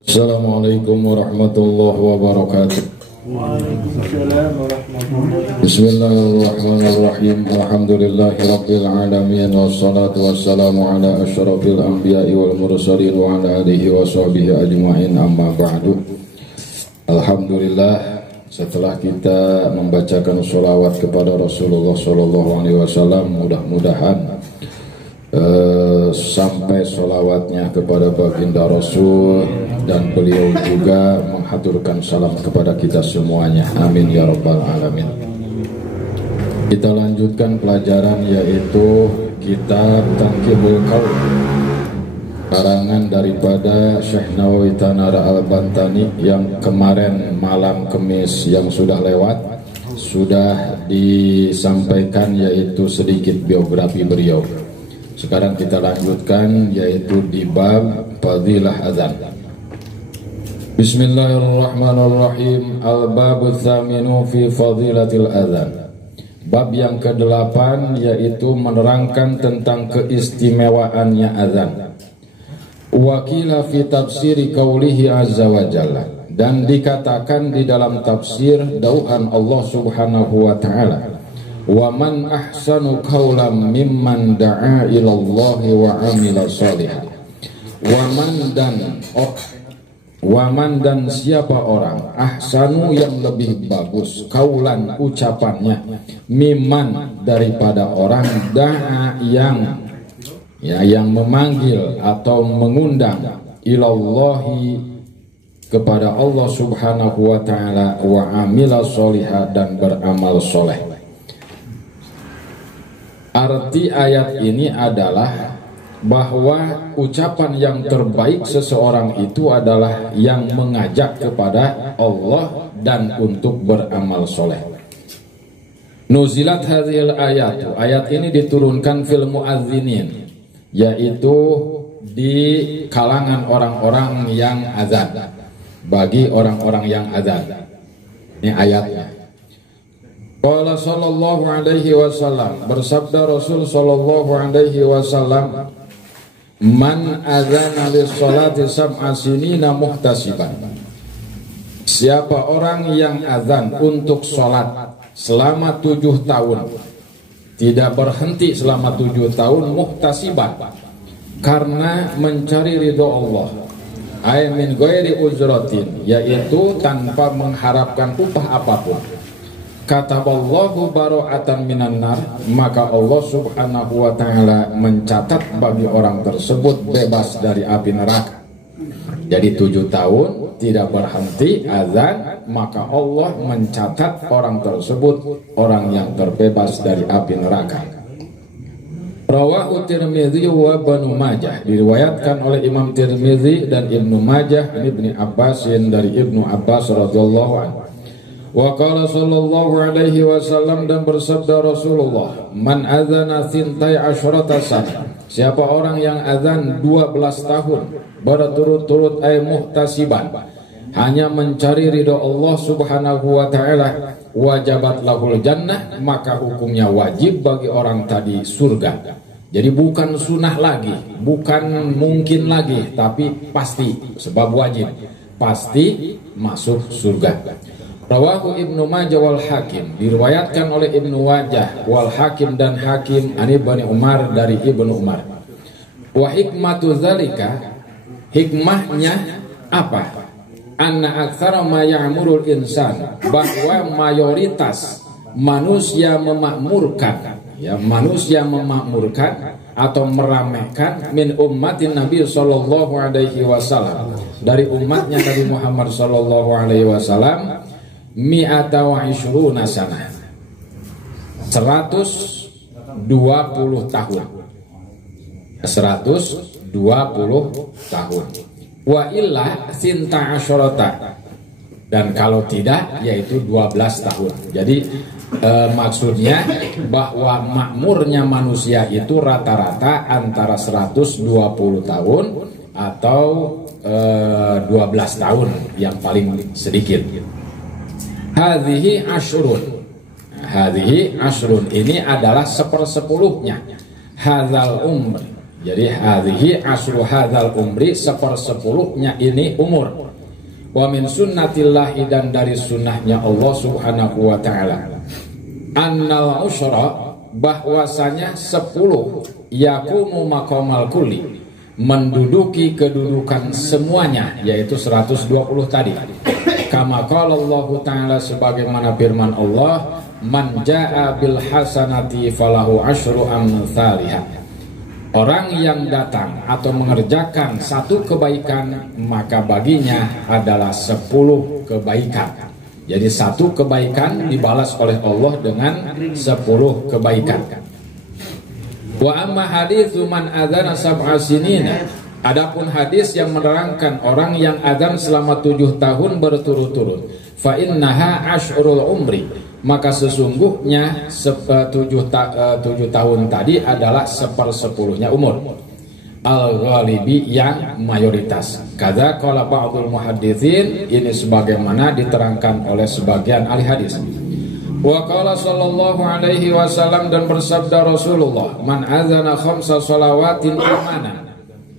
Assalamualaikum warahmatullahi wabarakatuh. Waalaikumsalam warahmatullahi wabarakatuh. Bismillahirrahmanirrahim. Alhamdulillahirabbil alamin wassalatu wassalamu ala asyrafil anbiya'i wal mursalin wa ala alihi wa sahbihi ajma'in, amma ba'du. Alhamdulillah, setelah kita membacakan sholawat kepada Rasulullah sallallahu alaihi wasallam, mudah-mudahan sampai sholawatnya kepada baginda Rasul dan beliau juga menghaturkan salam kepada kita semuanya. Amin ya rabbal alamin. Kita lanjutkan pelajaran, yaitu kitab Tanqihul Qaul, karangan daripada Syekh Nawawi Tanara Al-Bantani, yang kemarin malam Kamis yang sudah lewat sudah disampaikan, yaitu sedikit biografi beliau. Sekarang kita lanjutkan, yaitu di bab fadilah azan. Bismillahirrahmanirrahim. Al-babu tsaminu fi fadilatil azan. Bab yang ke-8, yaitu menerangkan tentang keistimewaannya azan. Wakila fi tafsiri qaulihi azza wa jalla, dan dikatakan di dalam tafsir dauhan Allah subhanahu wa ta'ala, wa man ahsanu qawlan mimman da'a ilallahi wa amila sholihan. Wa man dan siapa orang ahsanu yang lebih bagus, qawlan ucapannya, mimman daripada orang, da'a yang memanggil atau mengundang, ilallahi kepada Allah subhanahu wa ta'ala, wa amila sholihan dan beramal soleh. Arti ayat ini adalah bahwa ucapan yang terbaik seseorang itu adalah yang mengajak kepada Allah dan untuk beramal soleh. Nuzilat hadhil ayat, ayat ini diturunkan fil muadzinin, yaitu di kalangan orang-orang yang azan, bagi orang-orang yang azan. Ini ayatnya. Qala sallallahu alaihi wasallam, bersabda Rasul sallallahu alaihi wasallam, man adzana lis salati sab'a sinina muhtasiban. Siapa orang yang azan untuk salat selama 7 tahun, tidak berhenti selama 7 tahun, muhtasiban, karena mencari ridho Allah, ay min ghairi ujratin, yaitu tanpa mengharapkan upah apapun. Kataballahu bara'atan minan nar, maka Allah subhanahu wa ta'ala mencatat bagi orang tersebut bebas dari api neraka. Jadi 7 tahun tidak berhenti azan, maka Allah mencatat orang tersebut orang yang terbebas dari api neraka. Rawahu Tirmidzi wa Ibnu Majah, diriwayatkan oleh Imam Tirmidzi dan Ibnu Majah, Ibnu Abbasin, dari Ibnu Abbas radhiyallahu anhu. Wa qala sallallahu alaihi wasallam, dan bersabda Rasulullah, man adzana thintai asyrata sana, siapa orang yang azan 12 tahun berturut-turut, ay muhtasiban, hanya mencari ridho Allah subhanahu wa ta'ala, wajabat lahul jannah, maka hukumnya wajib bagi orang tadi surga. Jadi bukan sunnah lagi, bukan mungkin lagi, tapi pasti, sebab wajib, pasti masuk surga. Rawahu Ibnu Majah wal Hakim, diriwayatkan oleh Ibnu Majah wal Hakim dan Hakim, ani Bani Umar, dari Ibnu Umar. Wa hikmatu zalika, hikmahnya apa? Anna aktsara ma ya'murul insan, bahwa mayoritas manusia memakmurkan, ya, manusia memakmurkan atau meramaikan, min ummatin Nabi sallallahu alaihi wasallam, dari umatnya Nabi Muhammad sallallahu alaihi wasallam, mi'ata wa ishruna sanah, 120 tahun, 120 tahun. Wa illa sinta asyarata, dan kalau tidak yaitu 12 tahun. Jadi maksudnya bahwa makmurnya manusia itu rata-rata antara 120 tahun atau 12 tahun yang paling sedikit. Hadhihi ashrun, hadhihi ashrun, ini adalah 1/10 hadzal umr, Jadi hadhihi asru hadzal umri, 1/10-nya ini umur. Wa min sunnatillahi, dan dari sunnahnya Allah Subhanahu wa taala. Annal usra, bahwasanya 10 yakumu maqamal kulli, menduduki kedudukan semuanya, yaitu 120 tadi. Kama qala Allah taala, sebagaimana firman Allah, man jaa bil hasanati falahu asyru amsalihha. Orang yang datang atau mengerjakan satu kebaikan, maka baginya adalah 10 kebaikan. Jadi satu kebaikan dibalas oleh Allah dengan 10 kebaikan. Wa amma haditsu man adzana sab'a sinina, adapun hadis yang menerangkan orang yang adzan selama 7 tahun berturut-turut, fa innaha asyrul umri, maka sesungguhnya 7 tahun tadi adalah 1/10-nya umur. Al-ghalibi, yang mayoritas. Kadza qala ba'dul muhadditsin, ini sebagaimana diterangkan oleh sebagian ahli hadis. Wa qala sallallahu alaihi wasallam, dan bersabda Rasulullah, man azana 5 shalawatin imanan,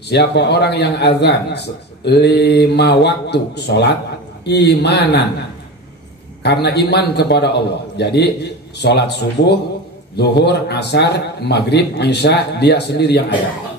siapa orang yang azan 5 waktu salat imanan, karena iman kepada Allah. Jadi sholat subuh, zuhur, asar, maghrib, isya, dia sendiri yang azan.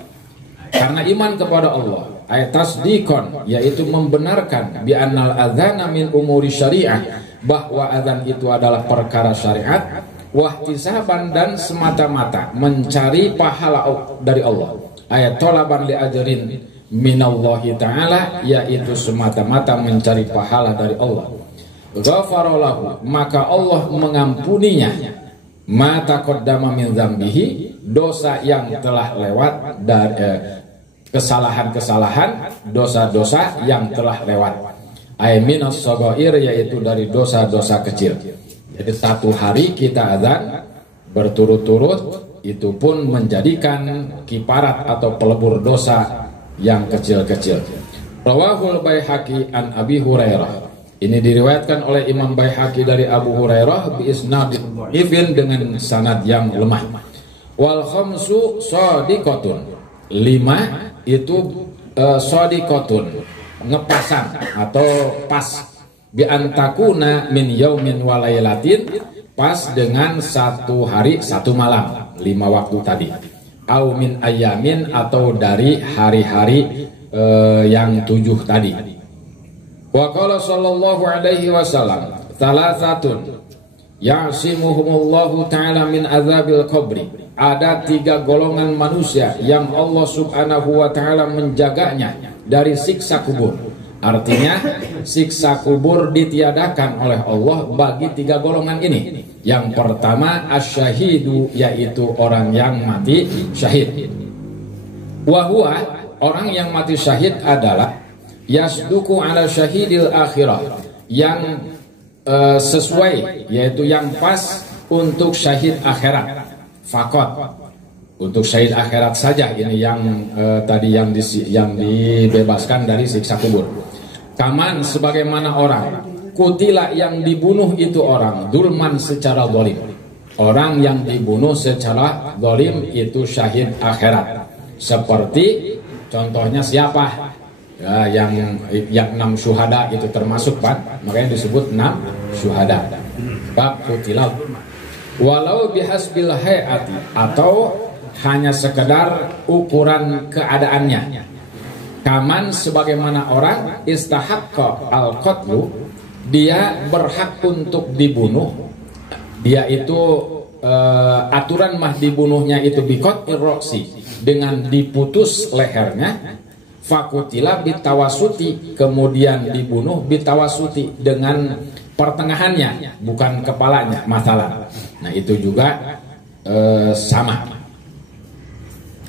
Karena iman kepada Allah. Ayat tasdikon, yaitu membenarkan bi annal adzana min umuri syariah, bahwa azan itu adalah perkara syariat. Wahtisaban, dan semata-mata mencari pahala dari Allah. Ayat tolaban li ajrin minallahi ta'ala, yaitu semata-mata mencari pahala dari Allah. Ghafarolahu, maka Allah mengampuninya, ma taqaddama min dzambihi, dosa yang telah lewat dari kesalahan-kesalahan, dosa-dosa yang telah lewat. Ay minas shaghair, yaitu dari dosa-dosa kecil. Jadi satu hari kita azan berturut-turut, itu pun menjadikan kiparat atau pelebur dosa yang kecil-kecil. Rawahul Baihaqi an Abi Hurairah. Ini diriwayatkan oleh Imam Baihaqi dari Abu Hurairah bi isnadin dhaifin, dengan sanad yang lemah. Wal khamsu shadiqatun, 5 itu shadiqatun, ngepasang atau pas, bi antakuna min yaumin wa lailatin, pas dengan 1 hari 1 malam, 5 waktu tadi. Au min ayamin, atau dari hari-hari yang 7 tadi. Wa qala sallallahu alaihi wasallam, thalathatun ya'simuhumullahu ta'ala min azabil qabri. Ada 3 golongan manusia yang Allah subhanahu wa ta'ala menjaganya dari siksa kubur. Artinya siksa kubur ditiadakan oleh Allah bagi 3 golongan ini. Yang pertama asyahidu, yaitu orang yang mati syahid. Wahua, orang yang mati syahid adalah yasduku ala syahidil akhirah, yang sesuai, yaitu yang pas untuk syahid akhirat. Fakot, untuk syahid akhirat saja ini yang tadi yang dibebaskan dari siksa kubur. Kaman, sebagaimana orang kutila, yang dibunuh itu orang dulman secara zalim. Orang yang dibunuh secara zalim itu syahid akhirat. Seperti contohnya siapa? Ya, yang 6 syuhada itu termasuk, Pak. Makanya disebut 6 syuhada. Bab kutilau. Walau bihasbil hayati, atau hanya sekedar ukuran keadaannya. Kaman, sebagaimana orang istahaqqa al-qatlu, dia berhak untuk dibunuh. Dia itu aturan mah dibunuhnya itu biqat'ir ra'si, dengan diputus lehernya. Fakutila bitawasuti, kemudian dibunuh bitawasuti, dengan pertengahannya, bukan kepalanya, masalah. Nah itu juga sama.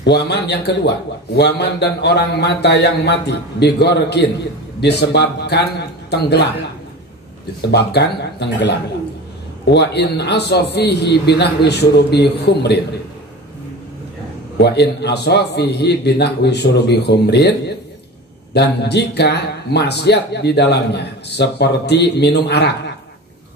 Waman, yang kedua, waman, dan orang mata yang mati bigorkin, disebabkan tenggelam, wa in asafihi binahwi syurubi khumrin, wa in asafihi binahwi syurubi khumrin, dan jika maksiat di dalamnya seperti minum arak.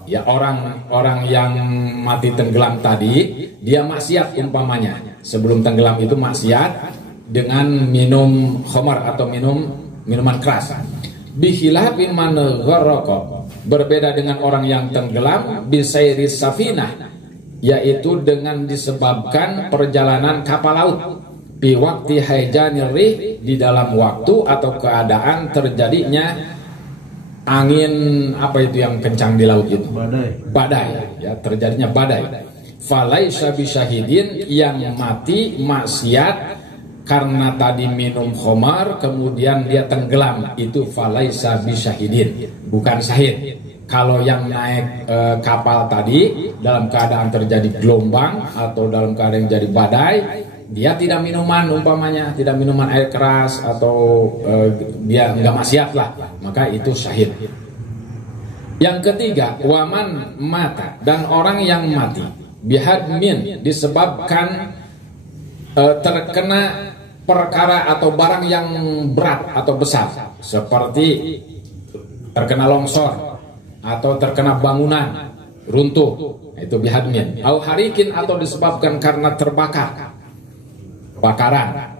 Ya, orang yang mati tenggelam tadi, dia maksiat umpamanya. Sebelum tenggelam itu maksiat, dengan minum khamar atau minuman keras. Bihilafi man gharraqa, berbeda dengan orang yang tenggelam, bisairis safinah, yaitu dengan disebabkan perjalanan kapal laut, bi waqti haijanir rih, di dalam waktu atau keadaan terjadinya angin apa itu yang kencang di laut itu, badai ya, terjadinya badai. Falaisa bisyahidin, yang mati maksiat karena tadi minum khamar kemudian dia tenggelam, itu falaisa bisyahidin, bukan syahid. Kalau yang naik kapal tadi dalam keadaan terjadi gelombang atau dalam keadaan jadi badai, dia tidak minuman, umpamanya tidak minuman air keras atau dia nggak maksiat lah, maka itu syahid. Yang ketiga, waman mata, dan orang yang mati bihadmin, disebabkan terkena perkara atau barang yang berat atau besar, seperti terkena longsor atau terkena bangunan runtuh, itu bihadmin. Au harikin, atau disebabkan karena terbakar, bakaran.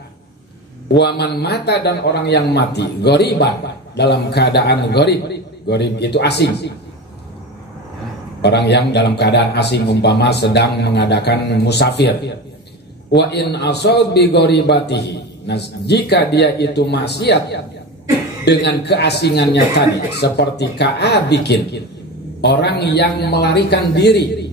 Waman mata, dan orang yang mati ghoriban, dalam keadaan gharib itu asing, orang yang dalam keadaan asing, umpama sedang mengadakan musafir. Wa in asab bi gharibatihi, nah jika dia itu maksiat dengan keasingannya tadi, seperti bikin orang yang melarikan diri,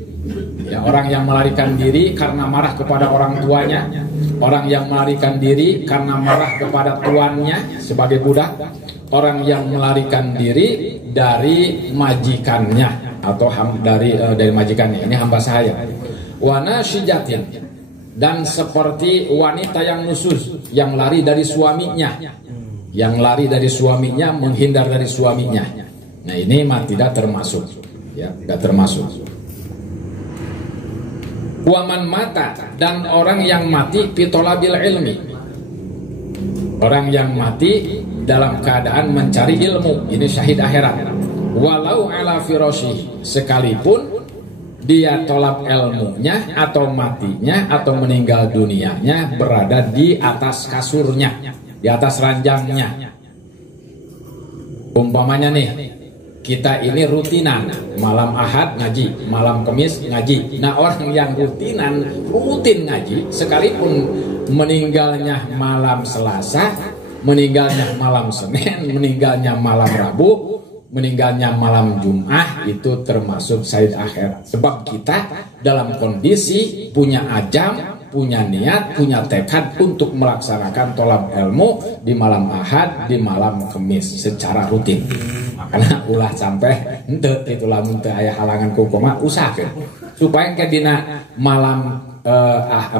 ya, orang yang melarikan diri karena marah kepada orang tuanya, orang yang melarikan diri karena marah kepada tuannya sebagai budak, orang yang melarikan diri dari majikannya atau dari majikannya, ini hamba saya. Wana syijatin, dan seperti wanita yang nusus, yang lari dari suaminya, menghindar dari suaminya. Nah ini mah tidak termasuk, ya, tidak termasuk. Waman mata, dan orang yang mati pitolabil ilmi, orang yang mati dalam keadaan mencari ilmu, ini syahid akhirat. Walau ala firasyihi, sekalipun dia tolak ilmunya atau matinya atau meninggal dunianya berada di atas kasurnya, di atas ranjangnya. Umpamanya nih, kita ini rutinan malam Ahad ngaji, malam Kamis ngaji. Nah orang yang rutin ngaji, sekalipun meninggalnya malam Selasa, meninggalnya malam Senin, meninggalnya malam Rabu, meninggalnya malam Jumat, itu termasuk syahid akhirat. Sebab kita dalam kondisi punya azam, punya niat, punya tekad untuk melaksanakan tolab ilmu di malam Ahad, di malam Kamis secara rutin. Makanya ulah sampai ente itulah ente aya halangan kukuma usahakeun supaya ke dina malam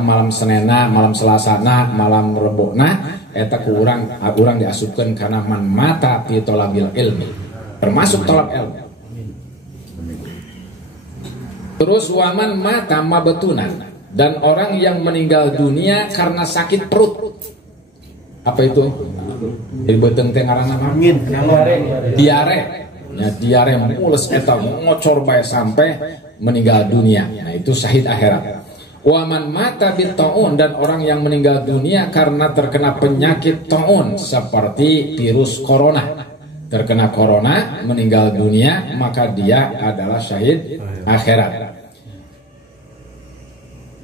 malam Senena, malam Selasana, malam Rebona eta ku urang diasupkeun kana man mata fi talabil ilmi, termasuk tolab ilmu. Terus waman mata mabetunan, dan orang yang meninggal dunia karena sakit perut. Apa itu? Di beteng teh ngaranna mah diare. Ya, diare mulus eta ngocor bae sampai meninggal dunia. Nah, itu syahid akhirat. Waman mata bitaun, dan orang yang meninggal dunia karena terkena penyakit taun seperti virus corona. Terkena corona meninggal dunia, maka dia adalah syahid akhirat.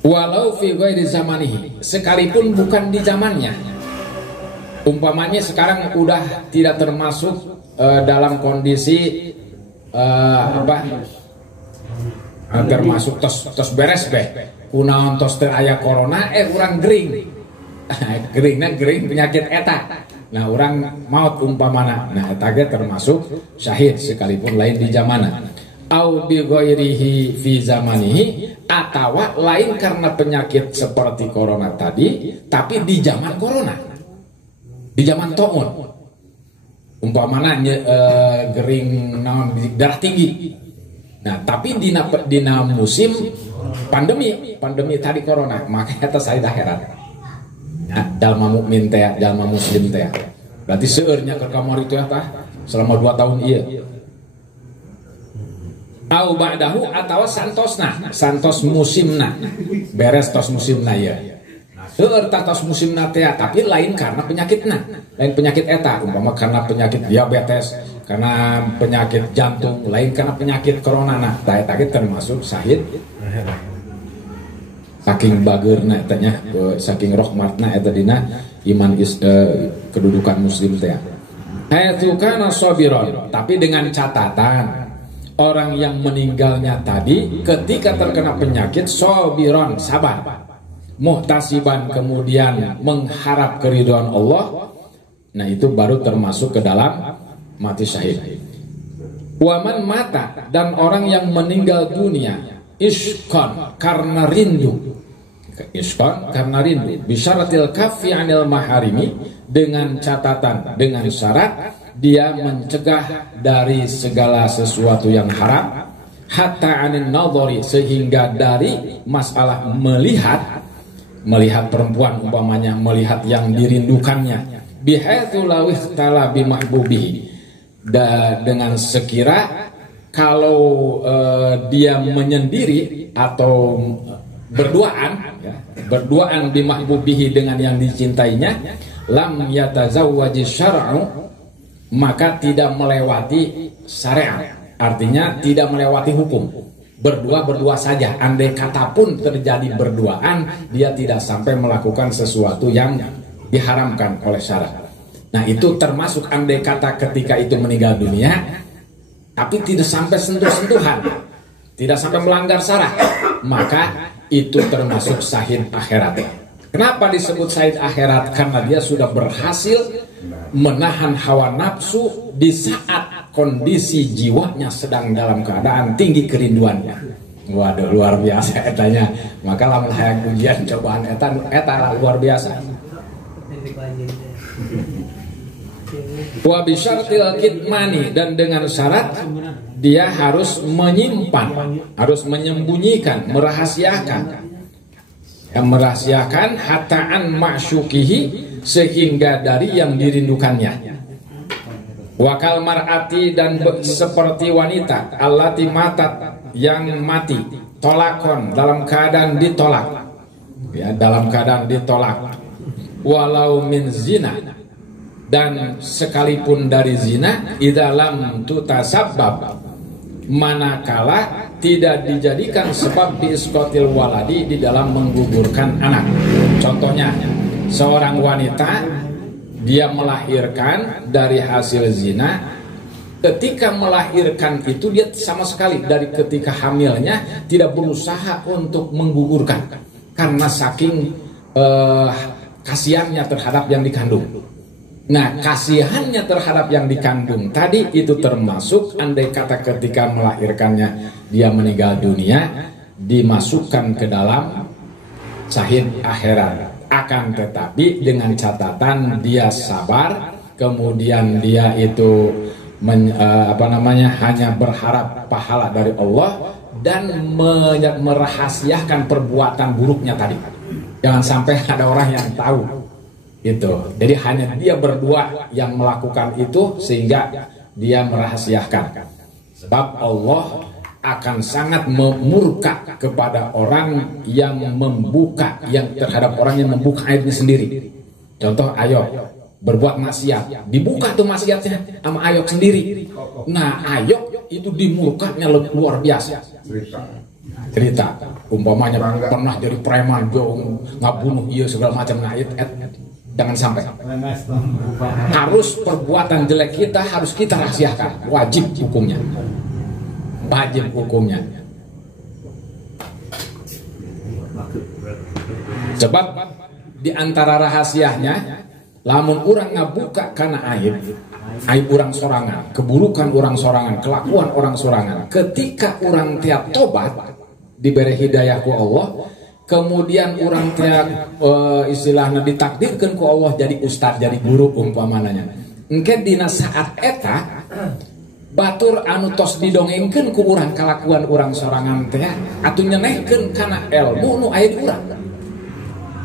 Walau fi ghairi zamanihi, sekalipun bukan di zamannya. Umpamanya sekarang udah tidak termasuk dalam kondisi termasuk tos beres kunaon tos teu aya corona urang gering. gering penyakit eta. Nah, orang maut umpamana. Nah, eta ge termasuk syahid sekalipun lain di zamanna. Au bi ghairihi fi zamanihi, atawa lain karena penyakit seperti corona tadi tapi di zaman corona, di zaman taun, umpamana gering naon darah tinggi. Nah tapi dina musim pandemi tadi corona, maka eta syahid akhirat. Nah, jalma mukmin teh, jalma muslim teh, berarti seueurnya ke kamar itu tah selama 2 tahun ieu. Au ba'dahu, atawa santos musimna, beres tos musimna ya. tatos musimna teh, tapi lain karena penyakitna, lain penyakit eta, umpama karena penyakit diabetes, karena penyakit jantung, lain karena penyakit corona. Nah, eta termasuk syahid saking bageurna eta nya, saking rahmatna eta dina iman kedudukan muslim teh. Hayatu kana sabiron, tapi dengan catatan orang yang meninggalnya tadi ketika terkena penyakit sabiron, sabar, muhtasiban, kemudian mengharap keridhaan Allah. Nah, itu baru termasuk ke dalam mati syahid. Waman mata, dan orang yang meninggal dunia iskon, karena rindu, iskon karena rindu, bisyaratil kafi anil maharimi, dengan catatan, dengan syarat dia mencegah dari segala sesuatu yang haram, hatta anin nadhari, sehingga dari masalah melihat perempuan, umpamanya melihat yang dirindukannya, bihaitsu law ikhtala bi mahbubihi, dengan sekira kalau dia menyendiri atau berduaan bi mahbubihi, dengan yang dicintainya, lam yatazawwaji syar'u, maka tidak melewati syariat, artinya tidak melewati hukum, berdua saja. Andai kata pun terjadi berduaan, dia tidak sampai melakukan sesuatu yang diharamkan oleh syariat. Nah, itu termasuk andai kata ketika itu meninggal dunia, tapi tidak sampai sentuh-sentuhan, tidak sampai melanggar syariat, maka itu termasuk syahid akhirat. Kenapa disebut syahid akhirat? Karena dia sudah berhasil menahan hawa nafsu di saat kondisi jiwanya sedang dalam keadaan tinggi kerinduannya. Waduh, luar biasa etanya. Maka lamun hayang ujian cobaan eta luar biasa. Wa bisyartil kitmani, dan dengan syarat dia harus menyimpan, harus menyembunyikan, merahasiakan hataan ma'syukihi, sehingga dari yang dirindukannya. Wakal mar'ati, dan seperti wanita allati matat, yang mati, tolakon, dalam keadaan ditolak, ya, dalam keadaan ditolak, walau min zina, dan sekalipun dari zina, idalam tutasabab, manakala tidak dijadikan sebab biiskotil waladi, di dalam menggugurkan anak. Contohnya, seorang wanita dia melahirkan dari hasil zina, ketika melahirkan itu dia sama sekali dari ketika hamilnya tidak berusaha untuk menggugurkan, karena saking kasihannya terhadap yang dikandung. Nah, kasihannya terhadap yang dikandung tadi itu termasuk andai kata ketika melahirkannya dia meninggal dunia, dimasukkan ke dalam syahid akhirat. Akan tetapi dengan catatan dia sabar, kemudian dia itu hanya berharap pahala dari Allah, dan merahasiakan perbuatan buruknya tadi. Jangan sampai ada orang yang tahu itu. Jadi hanya dia berdua yang melakukan itu, sehingga dia merahasiakan. Sebab Allah akan sangat memurka kepada orang yang membuka, yang terhadap orang yang membuka aibnya sendiri. Contoh Ayub berbuat maksiat, dibuka tuh maksiatnya sama Ayub sendiri. Nah, Ayub itu dimurkanya luar biasa. Cerita umpamanya pernah jadi preman, ngabunuh iya segala macam. Nah, jangan sampai. Harus perbuatan jelek kita harus kita rahasiakan, wajib hukumnya. Wajib hukumnya. Sebab di antara rahasianya, lamun orang ngabuka karena aib orang sorangan, keburukan orang sorangan, kelakuan orang sorangan. Ketika orang tiap tobat, diberi hidayah ku Allah, kemudian orang tiap istilahnya ditakdirkan ku Allah jadi ustad, jadi guru umpamananya. Engke dina saat eta batur anu tos didongengkeun ku urang kalakuan urang sorangan teh atuh nyenehkeun kana ilmu nu aya di urang.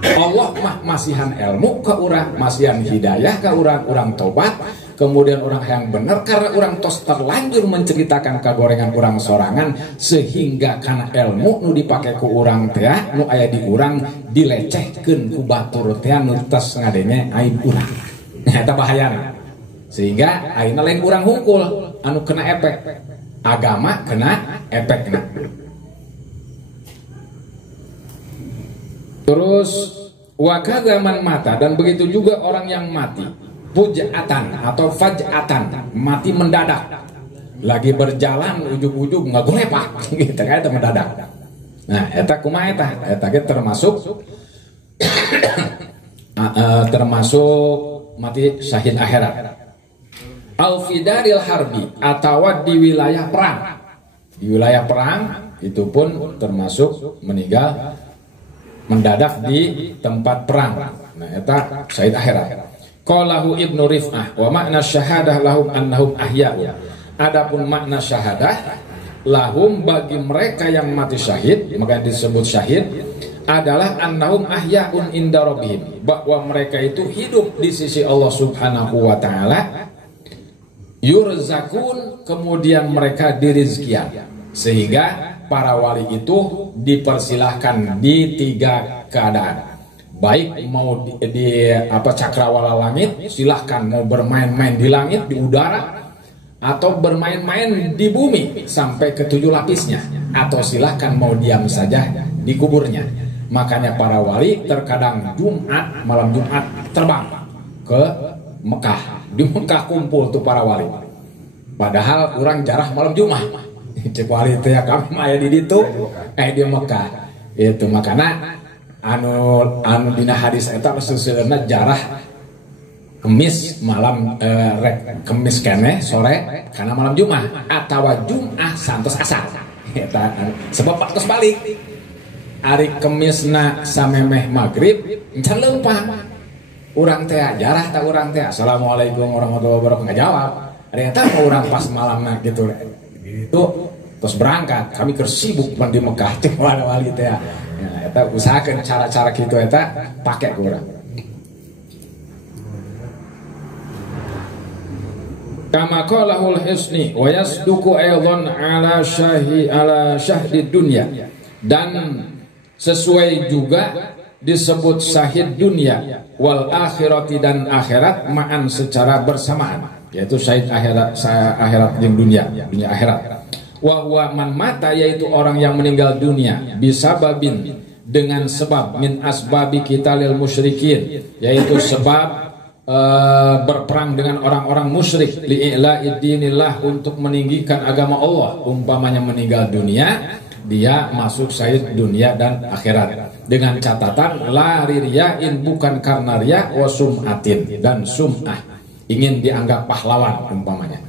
Allah mah masihan ilmu ka urang, masihan hidayah ka urang, urang tobat, kemudian orang yang bener karena orang tos terlanjur menceritakan kagorengan orang sorangan sehingga karena ilmu nu dipake ku orang teh nu aya di orang dilecehkeun ku batur teh nu tos ngadenge aib urang. Nah eta bahayana. Sehingga ayeuna lain urang hungkul anu kena efek agama kena efekna. Terus wakadzaman mata, dan begitu juga orang yang mati pujatan atau fajatan, mati mendadak, lagi berjalan ujug-ujug ngagolepak gitu kan, eta mendadak. Nah eta kumaha eta ge termasuk termasuk mati syahid akhirat. Al-fidaril harbi, atau di wilayah perang. Di wilayah perang itu pun termasuk meninggal mendadak di tempat perang. Nah eta syahid akhirat. Qalahu Ibnu Rif'ah wa makna syahadah lahum annahum ahya'u. Adapun makna syahadah lahum bagi mereka yang mati syahid, maka disebut syahid adalah annahum ahya'un inda rabbihim, bahwa mereka itu hidup di sisi Allah Subhanahu wa taala. Yurzakun, kemudian mereka dirizkian, sehingga para wali itu dipersilahkan di 3 keadaan. Baik mau di cakrawala langit, silahkan mau bermain-main di langit, di udara, atau bermain-main di bumi sampai ke 7 lapisnya, atau silahkan mau diam saja di kuburnya. Makanya para wali terkadang malam Jumat terbang ke Mekah. Di Mekah kumpul tuh para wali. Padahal orang jarah malam Jumat. Cek wali teh kami aya di ditu di Mekah. Itu makanya anu dina hadis eta susulna jarah Kemis malam Kemis kene sore karena malam Jumat atawa Jumat santos asar. Eta sebab paktos balik. Ari Kemisna samemeh maghrib encan leumpah. Urang teh jarah tak urang teh assalamualaikum warahmatullahi wabarakatuh ngajawab. Ternyata orang pas malamnya gitu itu terus berangkat kami sibuk di Mekah cek wali teh. Nah eta usahakeun cara-cara kitu eta pake ku urang. Kama qalahul hisni wa yasduqu aidan ala syahid dunya, dan sesuai juga disebut syahid dunia wal akhirati, dan akhirat ma'an secara bersamaan, yaitu syahid akhirat yang dunia akhirat. Wa huwa man mata, yaitu orang yang meninggal dunia bisababin, dengan sebab min asbabi qitalil musyrikin, yaitu sebab berperang dengan orang-orang musyrik, li'ila'i dinillah, untuk meninggikan agama Allah. Umpamanya meninggal dunia, dia masuk syahid dunia dan akhirat, dengan catatan la riyain, bukan karena riya, wa sum'atin, dan sum'ah, ingin dianggap pahlawan umpamanya.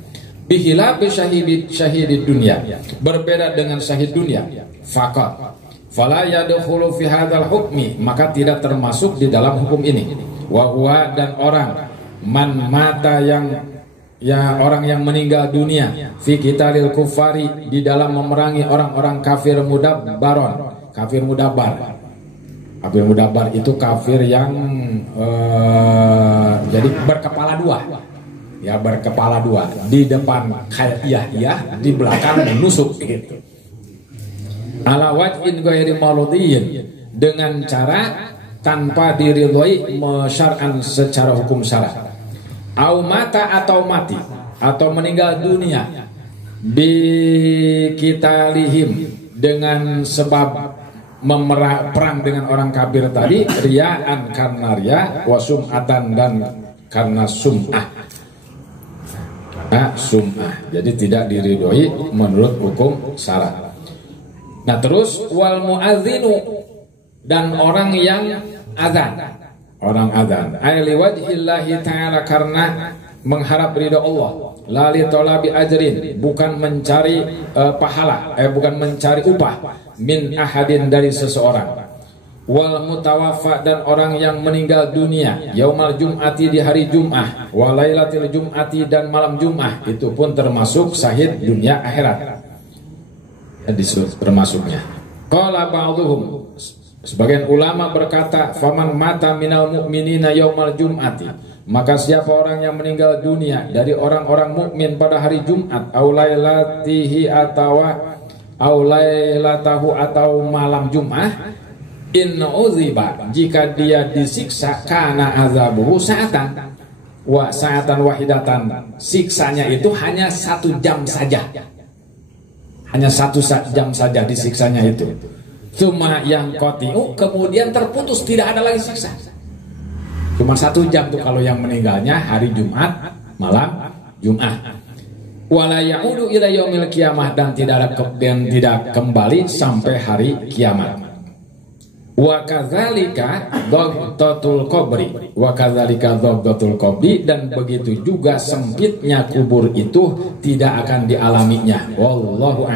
Bihila syahid dunia, berbeda dengan syahid dunia. Faqat fala yadkhulu fi hadzal hukmi, maka tidak termasuk di dalam hukum ini. Wa huwa, dan orang man mata, orang yang meninggal dunia fi qitalil kufari, di dalam memerangi orang-orang kafir mudabbaron, kafir mudabbar. Kafir mudabbar itu kafir yang jadi berkepala dua. Ya, berkepala dua, di depan kayak iya, di belakang menusuk gitu. Ala wajhin ghairi maludiyin, dengan cara tanpa diridhoi syar'an, secara hukum syara. Au mata, atau mati atau meninggal dunia bi kitalihim, dengan sebab perang dengan orang kafir tadi, riyaan, karena riya, wa sum'atan, dan karena sum'ah. Sum'ah, jadi tidak diridhoi menurut hukum syara. Nah terus wal muadzinu, dan orang yang azan, orang azan ay liwajhillahi ta'ala, karena mengharap ridha Allah, la li talabi ajrin, bukan mencari pahala, bukan mencari upah, min ahadin, dari seseorang. Wal mutawaffa, dan orang yang meninggal dunia yaumal jum'ati, di hari Jum'ah, wa lailatil jum'ati, dan malam Jum'ah, itu pun termasuk syahid dunia akhirat, termasuknya. Qala ba'dhum, sebagian ulama berkata, faman mata minal mu'minina yaumal jum'ati, Maka siapa orang yang meninggal dunia dari orang-orang mukmin pada hari Jumat, aulailatihi aulailatahu atau malam Jumat, in uziba, jika dia disiksa, kana azabuhu saatan wahidatan, siksanya itu hanya 1 jam saja, hanya 1 jam saja disiksanya itu. Cuma yang kotiu, kemudian terputus, tidak ada lagi siksa. Cuma 1 jam tuh kalau yang meninggalnya hari Jumat, malam Jumat. Wala ya'udu ila yaumil qiyamah, dan tidak kembali sampai hari kiamat. Wa kadzalika dhaqatul qabri, dan begitu juga sempitnya kubur itu tidak akan dialaminya. Wallahu a'lam.